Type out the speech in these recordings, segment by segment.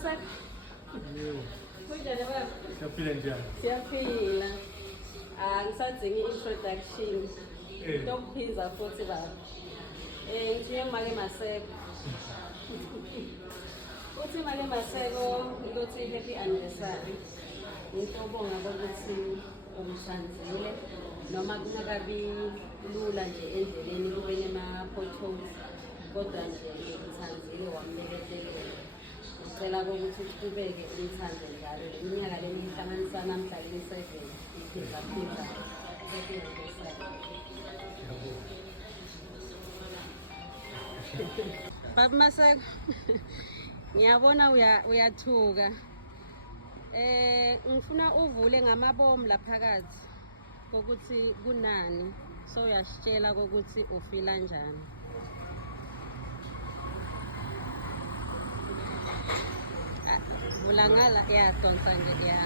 Masak. Kunjani baba? Siyaphila njani? Siyaphila. Ngisadinga i-introduction. Ngizokuphiza futhi baba. Ngithiye Make Maseko. Uthi Make Maseko ukuthi happy anniversary. Ngiyabonga ukuthi umhlanzile noma kunakabi lula nje endleleni kube nema-potholes kodwa nje ngithanzile wamlekelela. Ngicela ukuthi siqhubeke siyithande njalo iminyaka le nihlanganisa namhla le-7 iphindaphinda happy anniversary. Baba Maseko, ngiyabona uyathuka. Ngifuna uvule ngamabomu laphakathi ukuthi kunani so uyasitshela ukuthi ufila njani. Vula ngala ya donsa nje ya.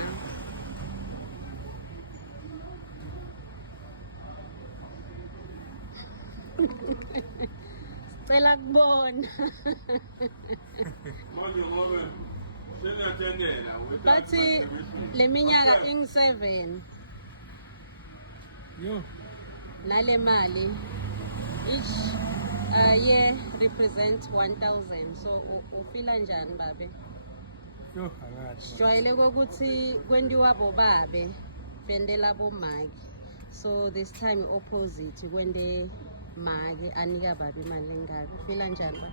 Sicela kubona. Bathi le minyaka ing7 Yo. nale mali each year represent 1000 so ufila njani babe? Yo, angathi. Jwayele ukuthi kwendiwa bobabe bendela bomaki so this time opposite kwende maki anika babe imali engabi ufila njani ba?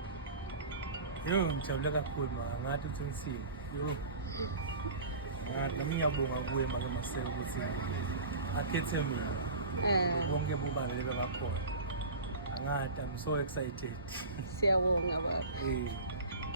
Yo, ngijabule kakhulu ngathi uthi ngithini. Yo. Nami ngiyabonga kuwe Make Maseko ukuthi akhethe mina. Bonke bobabe lebakhona. Angathi I'm so excited. Siyabonga baba.